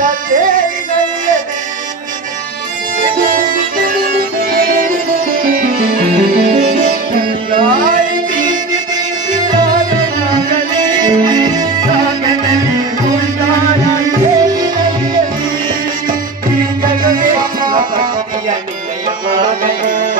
Yeah. ندی اے